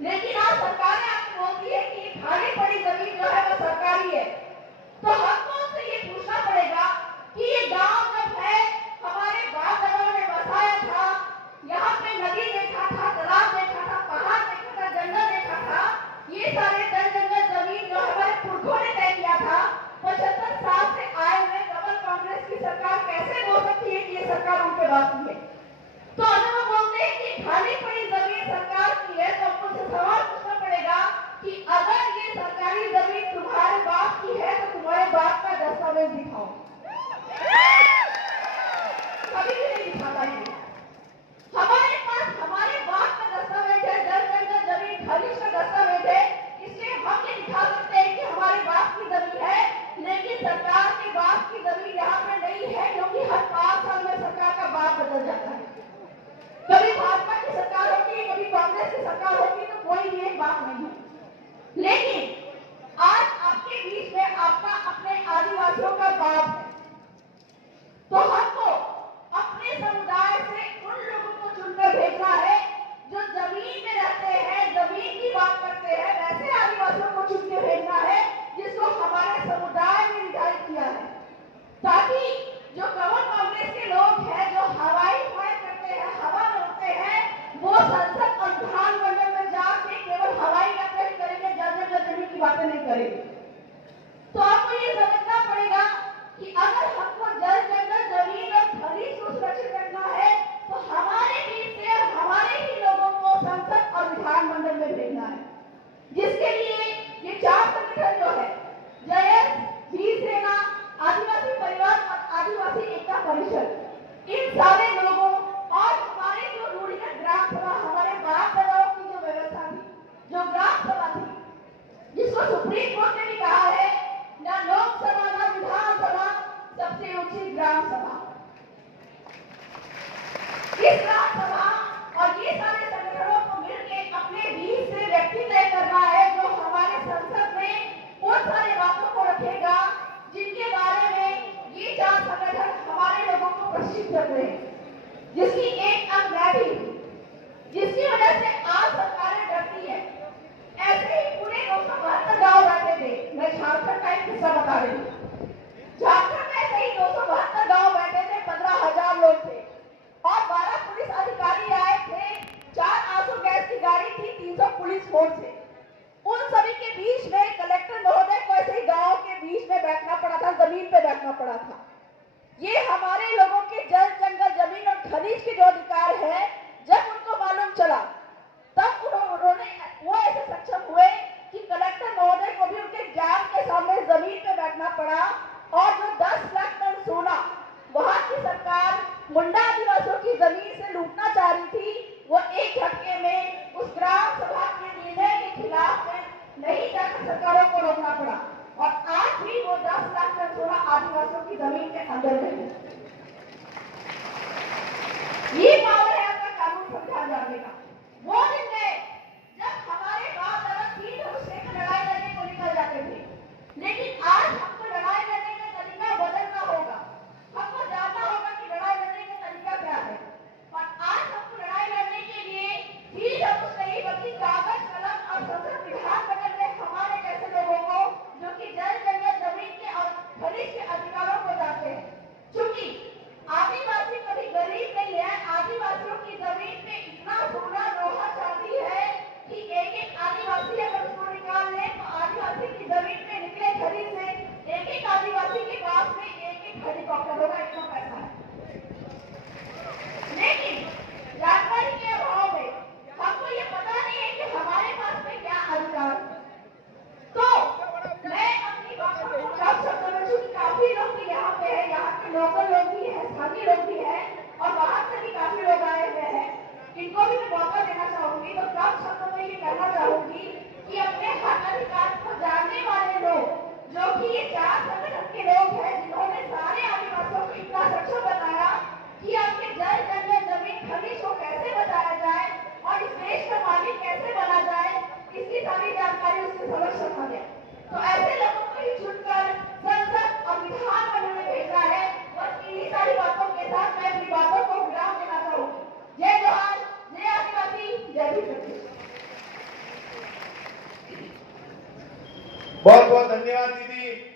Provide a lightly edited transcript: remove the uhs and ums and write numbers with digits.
लेकिन आज सरकारें आपको बोलती है कि खाली पड़ी जमीन जो है वो सरकारी है। तो हमको उनसे ये पूछना पड़ेगा कि ये गांव जब है हमारे बाप दादाओं ने बसाया था, यहाँ पे नदी देखा था, तालाब देखा था, पहाड़ देखा था, जंगल देखा था, ये सारे जंगल जमीन जो हमारे पुरखों ने तय किया था। 75 साल से आए हुए कमल कांग्रेस की सरकार कैसे बोल सकती है कि ये सरकार उनके बाप की है? तो अगर वो बोलते हैं कि खाली पड़ी जमीन सरकार की है, तो आपको सवाल पूछना पड़ेगा कि अगर ये सरकारी जमीन तुम्हारे बाप की है तो तुम्हारे बाप का दस्तावेज दिखाओ। कभी भी नहीं दिखा पाएंगे। हमारे पास हमारे बाप का दस्तावेज है, जल जमीन खरीद का दस्तावेज है, इसलिए हम ये दिखा सकते हैं कि हमारे बाप की जमीन है। लेकिन सरकार के बाप की जमीन यहाँ पे नहीं है, क्योंकि हर 5 साल में सरकार का बाप बदल जाता है। कभी भाजपा की सरकार होती है, कभी कांग्रेस की सरकार होती है, तो कोई भी एक बात नहीं है। लेकिन आज आपके बीच में आपका अपने आदिवासियों का बाप है, तो हमको अपने समुदाय से उन लोगों को चुनकर भेजना है जो जमीन में रहते हैं, जमीन की बात करते हैं। वैसे आदिवासियों को चुन के भेजना है जिसको हमारे समुदाय में निर्धारित किया है, ताकि जो कमल कांग्रेस के लोग हैं जो हवाई फायर करते हैं, हवा में उड़ते हैं, वो संसद और विधानमंडल में जाके केवल हवाई यात्रा ही करेंगे, जमीन धन्यवाद दीदी।